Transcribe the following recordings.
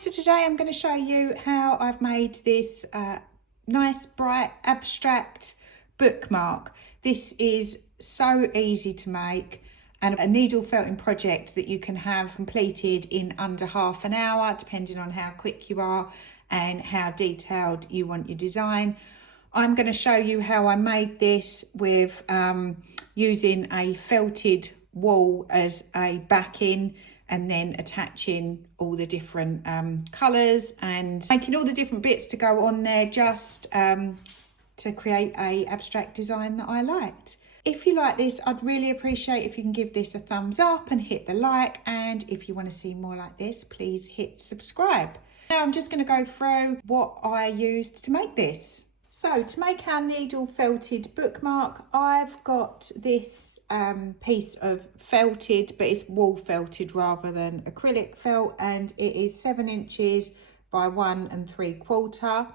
So today I'm going to show you how I've made this nice bright abstract bookmark. This is so easy to make and a needle felting project that you can have completed in under half an hour, depending on how quick you are and how detailed you want your design. I'm going to show you how I made this with using a felted wool as a backing, and then attaching all the different colours and making all the different bits to go on there, just to create a abstract design that I liked. If you like this, I'd really appreciate if you can give this a thumbs up and hit the like, and if you want to see more like this, please hit subscribe. Now I'm just going to go through what I used to make this. So to make our needle felted bookmark, I've got this piece of felted, but it's wool felted rather than acrylic felt, and it is 7 inches by 1 3/4.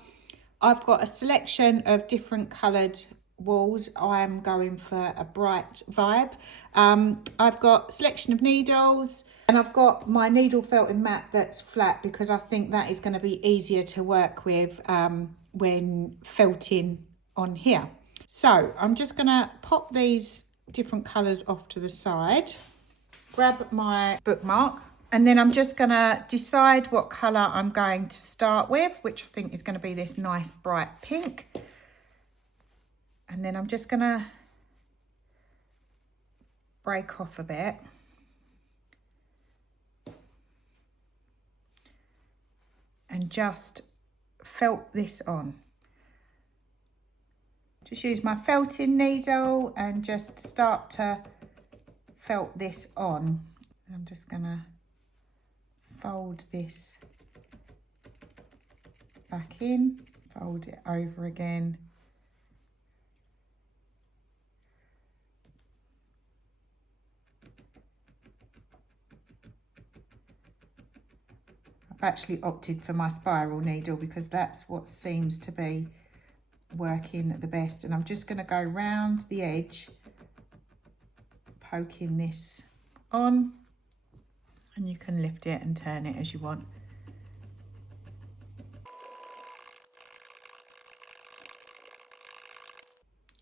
I've got a selection of different coloured wools. I'm going for a bright vibe. I've got a selection of needles, and I've got my needle felting mat that's flat because I think that is going to be easier to work with when felting on here. So I'm just going to pop these different colours off to the side, grab my bookmark, and then I'm just going to decide what colour I'm going to start with, which I think is going to be this nice bright pink. And then I'm just going to break off a bit. And just felt this on. Just use my felting needle and just start to felt this on. I'm just gonna fold this back in, fold it over again. I've actually opted for my spiral needle because that's what seems to be working the best. And I'm just going to go round the edge, poking this on, and you can lift it and turn it as you want.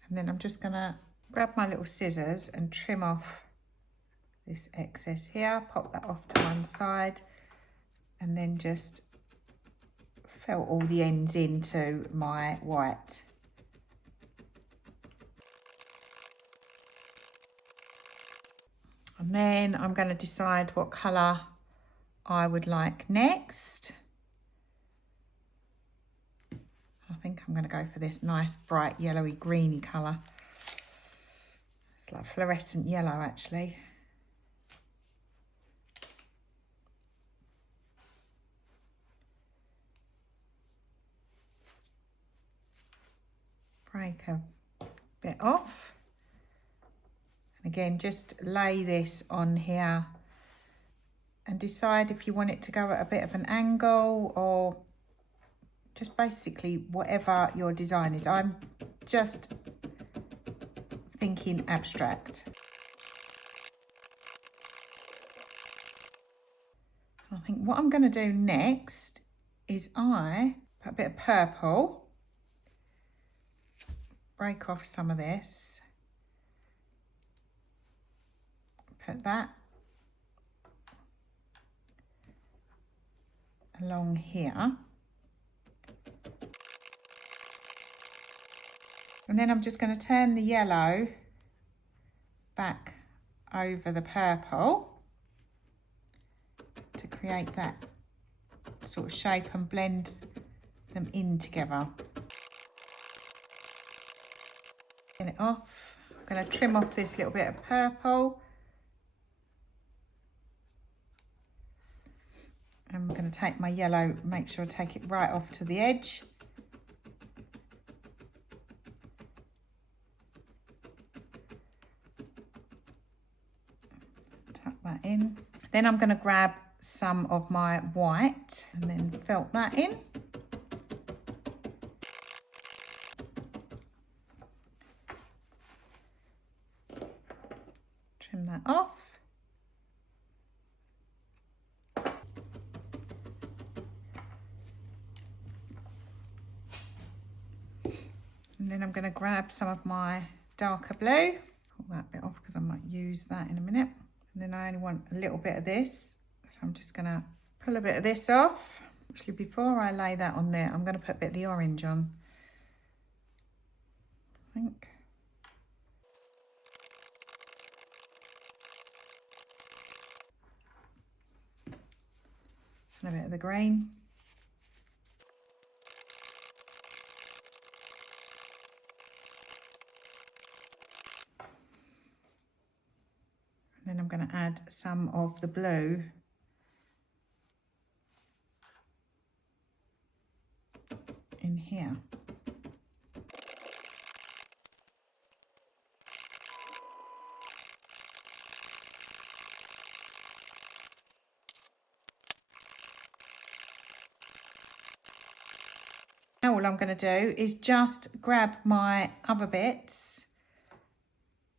And then I'm just going to grab my little scissors and trim off this excess here, pop that off to one side, and then just felt all the ends into my white. And then I'm going to decide what colour I would like next. I think I'm going to go for this nice bright yellowy greeny colour. It's like fluorescent yellow actually. Break a bit off, and again just lay this on here and decide if you want it to go at a bit of an angle or just basically whatever your design is. I'm just thinking abstract. I think what I'm going to do next is I put a bit of purple, break off some of this, put that along here, and then I'm just going to turn the yellow back over the purple to create that sort of shape and blend them in together. Get it off. I'm going to trim off this little bit of purple. I'm going to take my yellow, make sure I take it right off to the edge. Tuck that in. Then I'm going to grab some of my white and then felt that in. Trim that off. then I'm going to grab some of my darker blue, pull that bit off because I might use that in a minute. And then I only want a little bit of this, so I'm just going to pull a bit of this off. Actually, before I lay that on there, I'm going to put a bit of the orange on, I think. And a bit of the green. Then I'm going to add some of the blue in here. Now all I'm going to do is just grab my other bits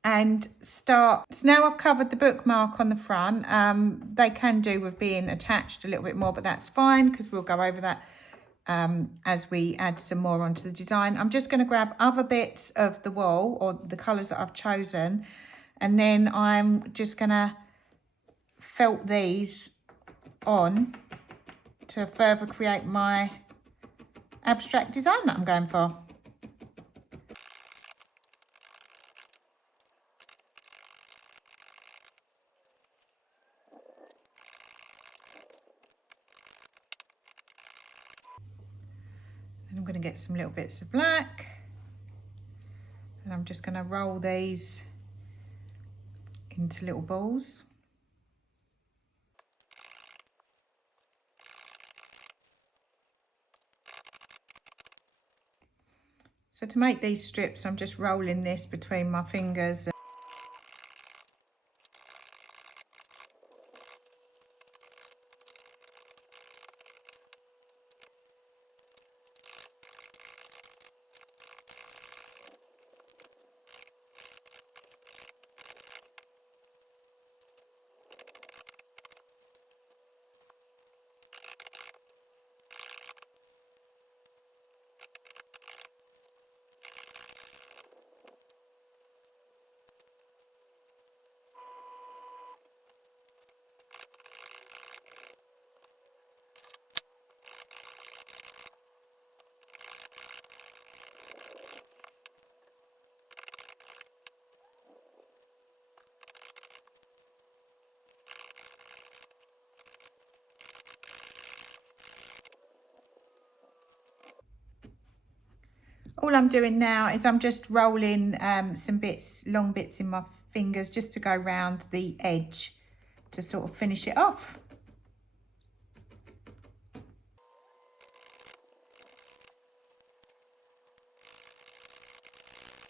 and start. So now I've covered the bookmark on the front. They can do with being attached a little bit more, but that's fine because we'll go over that as we add some more onto the design. I'm just going to grab other bits of the wall or the colours that I've chosen, and then I'm just going to felt these on to further create my abstract design that I'm going for. Then I'm going to get some little bits of black, and I'm just going to roll these into little balls. So to make these strips, I'm just rolling this between my fingers. All I'm doing now is I'm just rolling some bits, long bits in my fingers just to go round the edge to sort of finish it off.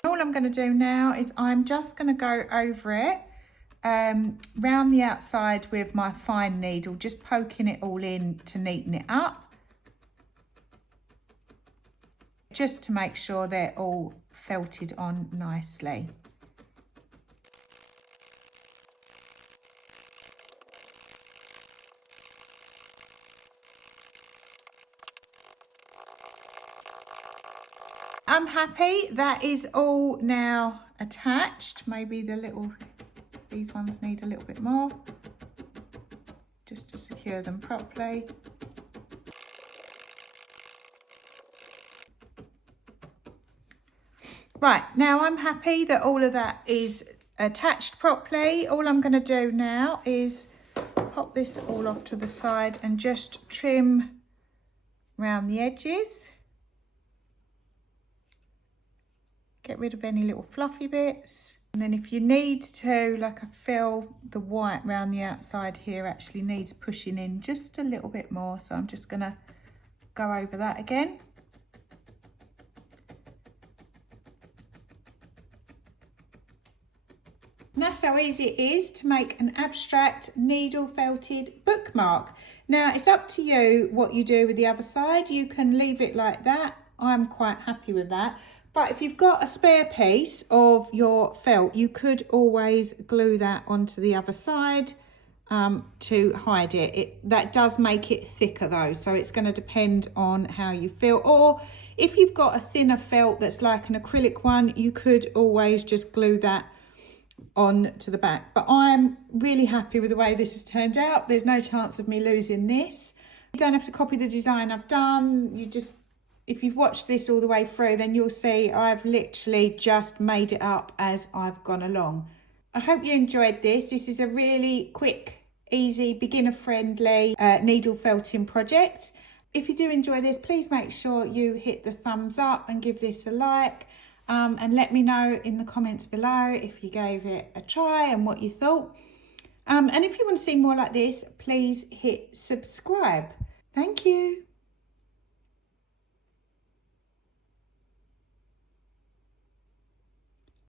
All I'm going to do now is I'm just going to go over it round the outside with my fine needle, just poking it all in to neaten it up. Just to make sure they're all felted on nicely. I'm happy that is all now attached. Maybe these ones need a little bit more just to secure them properly. Right, now I'm happy that all of that is attached properly. All I'm going to do now is pop this all off to the side and just trim around the edges. Get rid of any little fluffy bits. And then if you need to, like I feel the white around the outside here actually needs pushing in just a little bit more. So I'm just going to go over that again. And that's how easy it is to make an abstract needle felted bookmark. Now it's up to you what you do with the other side. You can leave it like that. I'm quite happy with that. But if you've got a spare piece of your felt, you could always glue that onto the other side. to hide it. That does make it thicker though, so it's going to depend on how you feel. Or if you've got a thinner felt that's like an acrylic one, you could always just glue that on to the back. But I'm really happy with the way this has turned out. There's no chance of me losing this. You don't have to copy the design I've done. You just, if you've watched this all the way through, then you'll see I've literally just made it up as I've gone along. I hope you enjoyed this. This is a really quick, easy, beginner-friendly needle felting project. If you do enjoy this, please make sure you hit the thumbs up and give this a like. And let me know in the comments below if you gave it a try and what you thought. And if you want to see more like this, please hit subscribe. Thank you.